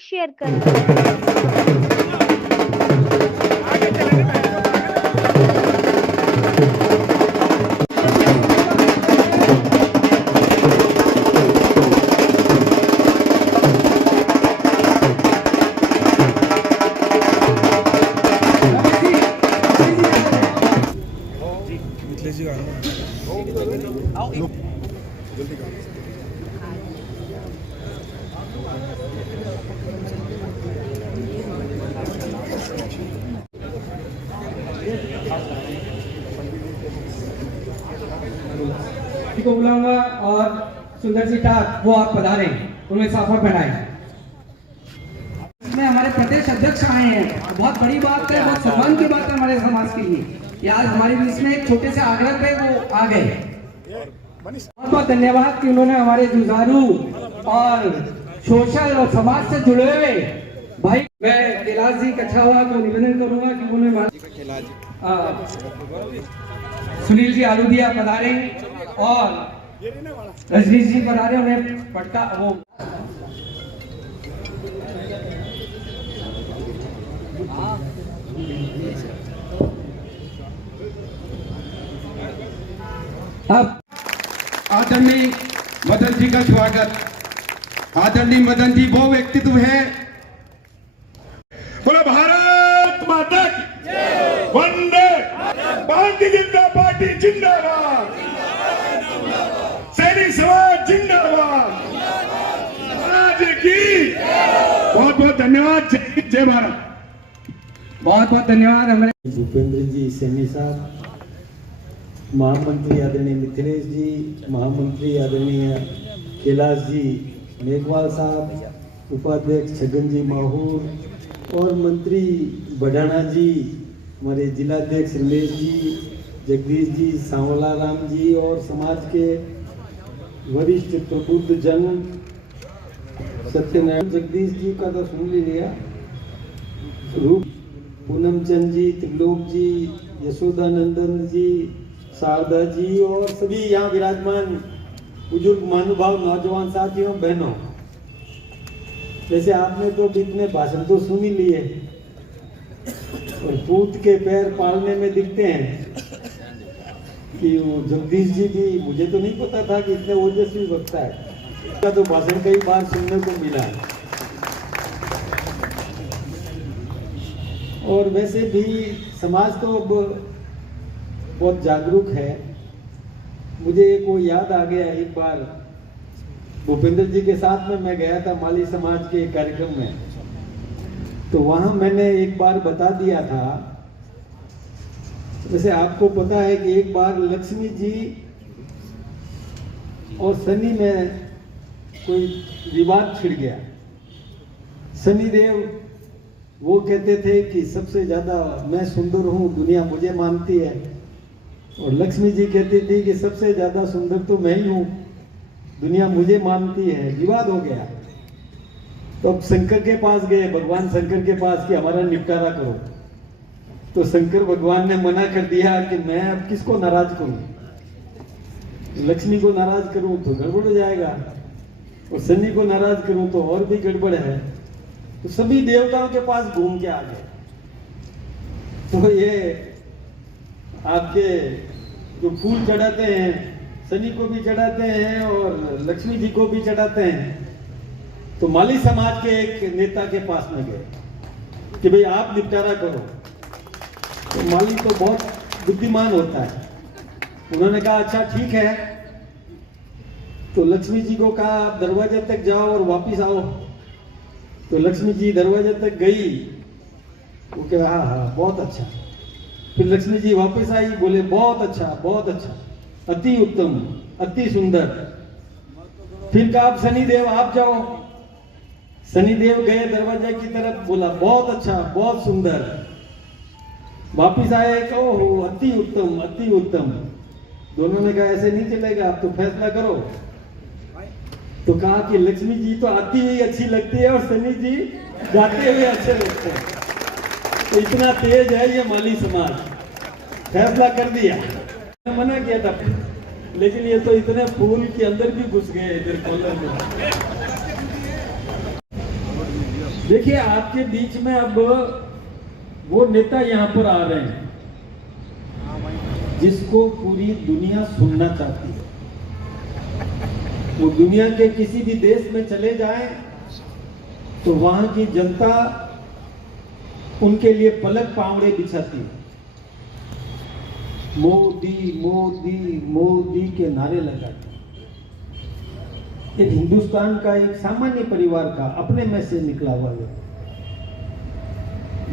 Share करें। को बुलाऊंगा और सुंदर जी ठाक वो आप पधारे, उन्हें साफा पहनाए। इसमें हमारे प्रदेश अध्यक्ष आए हैं, बहुत बड़ी बात है, बहुत सम्मान की बात है हमारे समाज के लिए कि आज हमारे बीच में एक छोटे से आग्रह पे वो आ गए। बहुत बहुत धन्यवाद कि उन्होंने हमारे जुझारू और सोशल और समाज से जुड़े हुए भाई, मैं कैलाश जी कछावा को निवेदन करूंगा कि उन्होंने सुनील जी आलूदिया पधारे और रजनीश जी पधारे, उन्हें पट्टा वो अब आदरणीय मदन जी का स्वागत। आदरणीय मदन जी वो व्यक्तित्व है, बोला भारत माता की वंदे, भारतीय जनता पार्टी जिंदाबाद, सैनिक समाज जिंदाबाद, महाराज की बहुत बहुत धन्यवाद। जय भारत। बहुत बहुत धन्यवाद हमारे भूपेंद्र जी सैनी साहब, महामंत्री आदरणीय मिथिलेश जी, महामंत्री आदरणीय कैलाश जी मेघवाल साहब, उपाध्यक्ष छगन जी माहूर और मंत्री बढ़ाना जी, हमारे जिलाध्यक्ष रमेश जी, जगदीश जी, सांवला राम जी और समाज के वरिष्ठ प्रबुद्ध जन, सत्यनारायण जगदीश जी का तो सुन लिया, रूप पूनम चंद जी, त्रिलोक जी, यशोदानंदन जी, शारदा जी और सभी यहाँ विराजमान बुजुर्ग महानुभाव, नौजवान साथियों, बहनों, जैसे आपने तो इतने भाषण तो सुन ही लिए और पूत के पैर पालने में दिखते हैं कि वो जगदीश जी भी, मुझे तो नहीं पता था कि इतने ओजस्वी वक्ता है, इसका तो भाषण कई बार सुनने को मिला है। और वैसे भी समाज तो अब बहुत जागरूक है। मुझे एक वो याद आ गया, एक बार भूपेंद्र जी के साथ में मैं गया था माली समाज के कार्यक्रम में, तो वहां मैंने एक बार बता दिया था, वैसे आपको पता है कि एक बार लक्ष्मी जी और सनी में कोई विवाद छिड़ गया। सनी देव वो कहते थे कि सबसे ज्यादा मैं सुंदर हूँ, दुनिया मुझे मानती है, और लक्ष्मी जी कहती थी कि सबसे ज्यादा सुंदर तो मैं ही हूँ, दुनिया मुझे मानती है। विवाद हो गया, तो अब शंकर के पास गए, भगवान शंकर के पास कि हमारा निपटारा करो। तो शंकर भगवान ने मना कर दिया कि मैं अब किसको नाराज करूं, लक्ष्मी को नाराज करूं तो गड़बड़ हो जाएगा, और शनि को नाराज करूं तो और भी गड़बड़ है। तो सभी देवताओं के पास घूम के आ गए। तो ये आपके जो फूल चढ़ाते हैं, शनि को भी चढ़ाते हैं और लक्ष्मी जी को भी चढ़ाते हैं। तो माली समाज के एक नेता के पास में गए कि भाई आप निपटारा करो। तो माली तो बहुत बुद्धिमान होता है, उन्होंने कहा अच्छा ठीक है। तो लक्ष्मी जी को कहा आप दरवाजे तक जाओ और वापिस आओ। तो लक्ष्मी जी दरवाजे तक गई, वो कहा हाँ हाँ बहुत अच्छा। फिर लक्ष्मी जी वापस आई, बोले बहुत अच्छा, बहुत अच्छा, अति उत्तम, अति सुंदर। फिर कहा आप शनिदेव आप जाओ। शनिदेव गए दरवाजे की तरफ, बोला बहुत अच्छा, बहुत सुंदर। वापिस आए, कहो अति उत्तम, अति उत्तम। दोनों ने कहा ऐसे नहीं चलेगा, आप तो फैसला करो। तो कहा कि लक्ष्मी जी तो आती हुई अच्छी लगती है और शनि जी जाते हुए अच्छे लगते हैं। तो इतना तेज है ये माली समाज, फैसला कर दिया। मना किया था, लेकिन ये तो इतने फूल के अंदर भी घुस गए इधर कॉलर में। देखिए, आपके बीच में अब वो नेता यहां पर आ रहे हैं जिसको पूरी दुनिया सुनना चाहती है। वो दुनिया के किसी भी देश में चले जाएं तो वहां की जनता उनके लिए पलक पावड़े बिछाती है। मोदी मोदी मोदी के नारे लगाते। एक हिंदुस्तान का एक सामान्य परिवार का अपने में से निकला हुआ व्यक्ति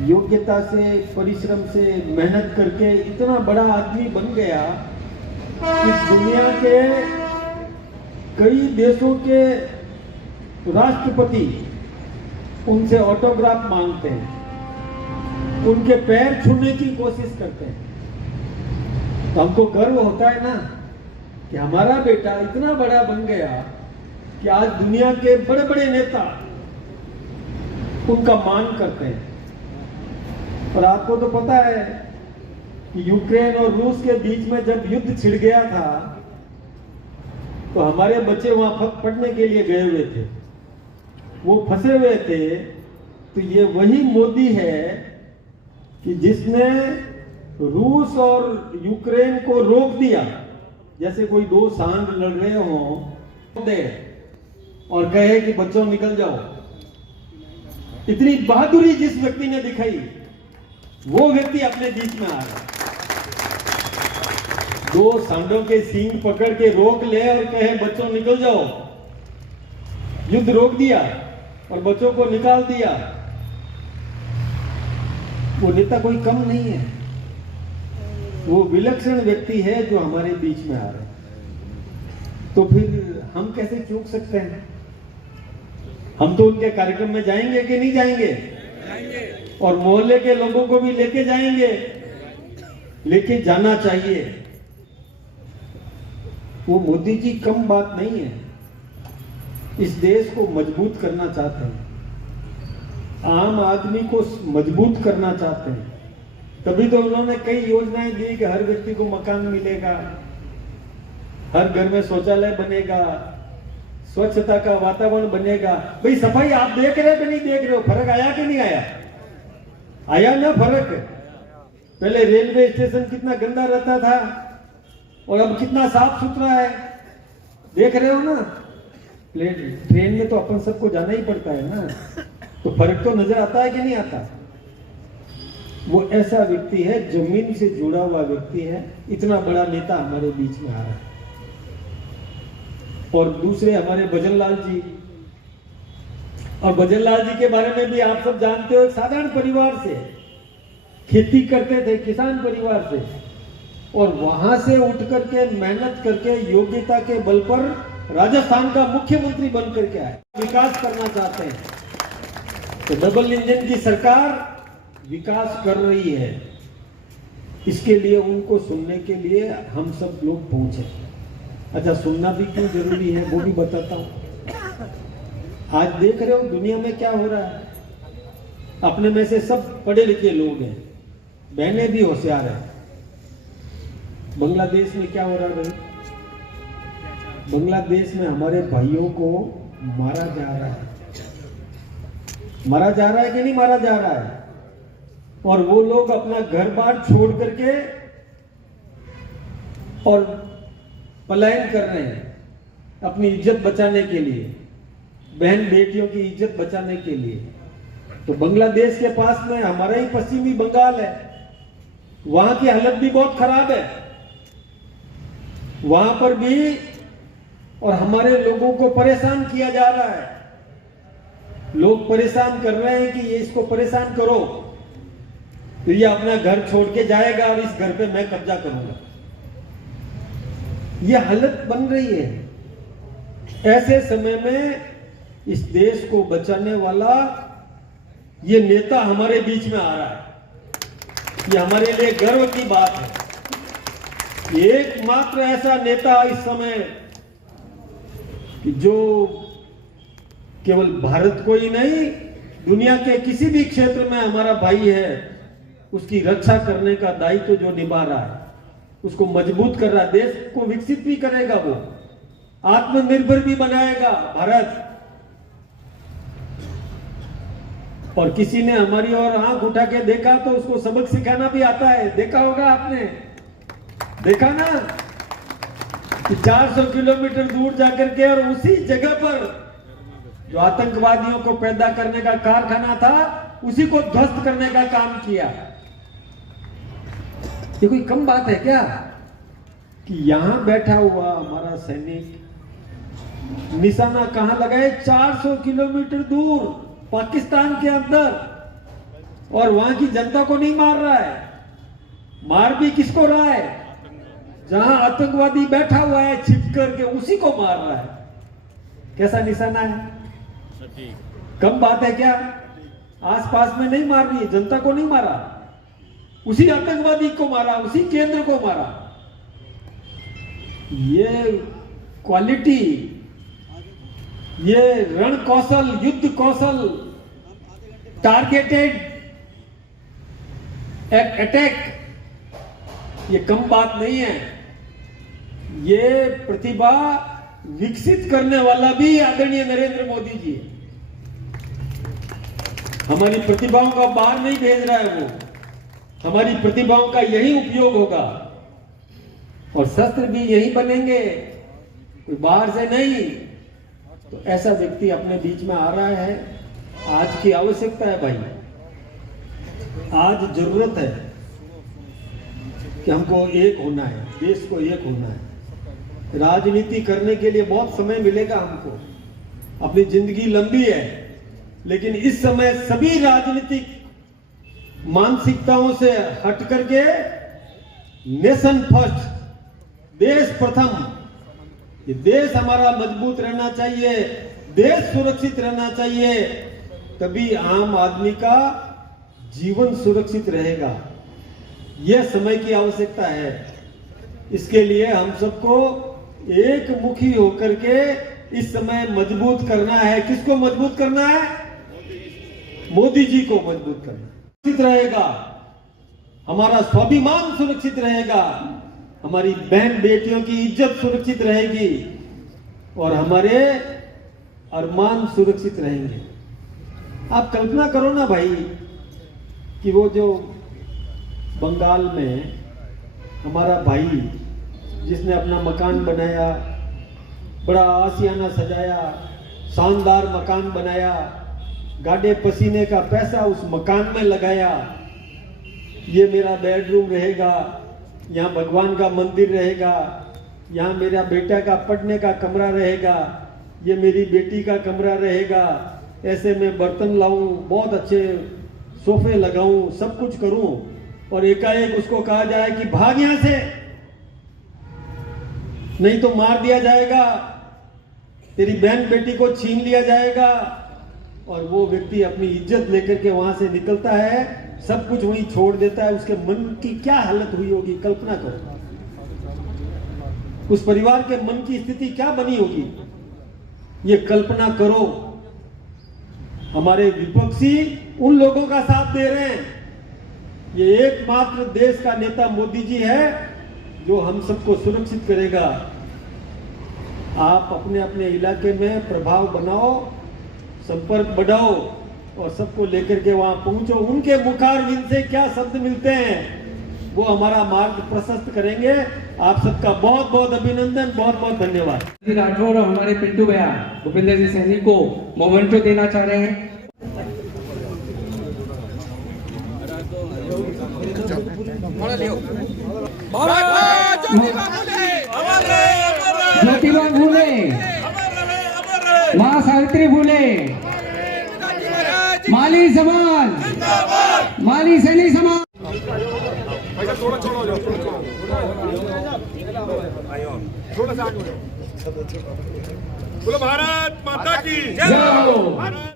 योग्यता से, परिश्रम से, मेहनत करके इतना बड़ा आदमी बन गया कि दुनिया के कई देशों के राष्ट्रपति उनसे ऑटोग्राफ मांगते हैं, उनके पैर छूने की कोशिश करते हैं। तो हमको गर्व होता है ना कि हमारा बेटा इतना बड़ा बन गया कि आज दुनिया के बड़े बड़े नेता उनका मान करते हैं। और आपको तो पता है कि यूक्रेन और रूस के बीच में जब युद्ध छिड़ गया था तो हमारे बच्चे वहां पढ़ने के लिए गए हुए थे, वो फंसे हुए थे। तो ये वही मोदी है कि जिसने रूस और यूक्रेन को रोक दिया, जैसे कोई दो सांड लड़ रहे हों दे और कहे कि बच्चों निकल जाओ। इतनी बहादुरी जिस व्यक्ति ने दिखाई, वो व्यक्ति अपने बीच में आ रहा है। दो सांडों के सींग पकड़ के रोक ले और कहे बच्चों निकल जाओ। युद्ध रोक दिया और बच्चों को निकाल दिया। वो नेता कोई कम नहीं है, वो विलक्षण व्यक्ति है जो हमारे बीच में आ रहे हैं। तो फिर हम कैसे चूक सकते हैं? हम तो उनके कार्यक्रम में जाएंगे कि नहीं जाएंगे? और मोहल्ले के लोगों को भी लेके जाएंगे, लेके जाना चाहिए। वो मोदी जी कम बात नहीं है, इस देश को मजबूत करना चाहते हैं, आम आदमी को मजबूत करना चाहते हैं। तभी तो उन्होंने कई योजनाएं दी कि हर व्यक्ति को मकान मिलेगा, हर घर में शौचालय बनेगा, स्वच्छता का वातावरण बनेगा। भाई सफाई आप देख रहे हो कि नहीं देख रहे हो? फर्क आया कि नहीं आया? आया ना फर्क। पहले रेलवे स्टेशन कितना गंदा रहता था और अब कितना साफ सुथरा है, देख रहे हो ना। ट्रेन में तो अपन सबको जाना ही पड़ता है ना, तो फर्क तो नजर आता है कि नहीं आता? वो ऐसा व्यक्ति है, जमीन से जुड़ा हुआ व्यक्ति है। इतना बड़ा नेता हमारे बीच में आ रहा है। और दूसरे हमारे भजनलाल जी, और भजनलाल जी के बारे में भी आप सब जानते हो। एक साधारण परिवार से, खेती करते थे, किसान परिवार से, और वहां से उठ करके मेहनत करके योग्यता के बल पर राजस्थान का मुख्यमंत्री बन करके आए। विकास करना चाहते हैं तो डबल इंजन की सरकार विकास कर रही है। इसके लिए उनको सुनने के लिए हम सब लोग पहुंचे। अच्छा, सुनना भी क्यों जरूरी है वो भी बताता हूं। आज देख रहे हो दुनिया में क्या हो रहा है। अपने में से सब पढ़े लिखे लोग हैं, बहनें भी होशियार है। बांग्लादेश में क्या हो रहा है भाई? बांग्लादेश में हमारे भाइयों को मारा जा रहा है। मारा जा रहा है कि नहीं मारा जा रहा है? और वो लोग अपना घर बार छोड़ करके और पलायन कर रहे हैं अपनी इज्जत बचाने के लिए, बहन बेटियों की इज्जत बचाने के लिए। तो बांग्लादेश के पास में हमारा ही पश्चिमी बंगाल है, वहां की हालत भी बहुत खराब है। वहां पर भी और हमारे लोगों को परेशान किया जा रहा है। लोग परेशान कर रहे हैं कि ये इसको परेशान करो तो ये अपना घर छोड़ के जाएगा और इस घर पे मैं कब्जा करूंगा। ये हालत बन रही है। ऐसे समय में इस देश को बचाने वाला ये नेता हमारे बीच में आ रहा है। ये हमारे लिए गर्व की बात है। एकमात्र ऐसा नेता इस समय जो केवल भारत को ही नहीं, दुनिया के किसी भी क्षेत्र में हमारा भाई है, उसकी रक्षा करने का दायित्व जो निभा रहा है, उसको मजबूत कर रहा है, देश को विकसित भी करेगा, वो आत्मनिर्भर भी बनाएगा भारत। और किसी ने हमारी ओर आंख उठा के देखा तो उसको सबक सिखाना भी आता है। देखा होगा आपने, देखा ना कि 400 किलोमीटर दूर जाकर के और उसी जगह पर जो आतंकवादियों को पैदा करने का कारखाना था उसी को ध्वस्त करने का काम किया। ये कोई कम बात है क्या कि यहां बैठा हुआ हमारा सैनिक निशाना कहां लगाए? 400 किलोमीटर दूर पाकिस्तान के अंदर, और वहां की जनता को नहीं मार रहा है। मार भी किसको रहा है? जहां आतंकवादी बैठा हुआ है छिप करके उसी को मार रहा है। कैसा निशाना है? कम बात है क्या? आसपास में नहीं मार रही है, जनता को नहीं मारा, उसी आतंकवादी को मारा, उसी केंद्र को मारा। ये क्वालिटी, ये रण कौशल, युद्ध कौशल, टारगेटेड अटैक, ये कम बात नहीं है। ये प्रतिभा विकसित करने वाला भी आदरणीय नरेंद्र मोदी जी है। हमारी प्रतिभाओं का बाहर नहीं भेज रहा है वो, हमारी प्रतिभाओं का यही उपयोग होगा और शस्त्र भी यही बनेंगे, कोई बाहर से नहीं। तो ऐसा व्यक्ति अपने बीच में आ रहा है। आज की आवश्यकता है भाई, आज जरूरत है कि हमको एक होना है, देश को एक होना है। राजनीति करने के लिए बहुत समय मिलेगा हमको, अपनी जिंदगी लंबी है, लेकिन इस समय सभी राजनीतिक मानसिकताओं से हट करके नेशन फर्स्ट, देश प्रथम, ये देश हमारा मजबूत रहना चाहिए, देश सुरक्षित रहना चाहिए, तभी आम आदमी का जीवन सुरक्षित रहेगा। यह समय की आवश्यकता है। इसके लिए हम सबको एक मुखी होकर के इस समय मजबूत करना है। किसको मजबूत करना है? मोदी जी को मजबूत करना। सुरक्षित रहेगा, हमारा स्वाभिमान सुरक्षित रहेगा, हमारी बहन बेटियों की इज्जत सुरक्षित रहेगी और हमारे अरमान सुरक्षित रहेंगे। आप कल्पना करो ना भाई कि वो जो बंगाल में हमारा भाई जिसने अपना मकान बनाया, बड़ा आशियाना सजाया, शानदार मकान बनाया, गाड़े पसीने का पैसा उस मकान में लगाया, ये मेरा बेडरूम रहेगा, यहाँ भगवान का मंदिर रहेगा, यहाँ मेरा बेटा का पढ़ने का कमरा रहेगा, ये मेरी बेटी का कमरा रहेगा, ऐसे में बर्तन लाऊं, बहुत अच्छे सोफे लगाऊं, सब कुछ करूं, और एकाएक उसको कहा जाए कि भाग यहां से, नहीं तो मार दिया जाएगा, तेरी बहन बेटी को छीन लिया जाएगा, और वो व्यक्ति अपनी इज्जत लेकर के वहां से निकलता है, सब कुछ वहीं छोड़ देता है। उसके मन की क्या हालत हुई होगी, कल्पना करो। उस परिवार के मन की स्थिति क्या बनी होगी, ये कल्पना करो। हमारे विपक्षी उन लोगों का साथ दे रहे हैं। ये एकमात्र देश का नेता मोदी जी है जो हम सबको सुरक्षित करेगा। आप अपने अपने इलाके में प्रभाव बनाओ, संपर्क बढ़ाओ और सबको लेकर के वहां पहुंचो। उनके मुखारविंद से क्या शब्द मिलते हैं वो हमारा मार्ग प्रशस्त करेंगे। आप सबका बहुत बहुत अभिनंदन, बहुत बहुत धन्यवाद। राठौर और हमारे पिंटू भैया भूपेंद्र जी सैनी को मोमेंटो देना चाह रहे हैं। ज्योतिबा फूले, मां सावित्री फूले, माली समाज, माली सैनी समाज। थोड़ा सा आगे बोलो भारत माता की जय हो।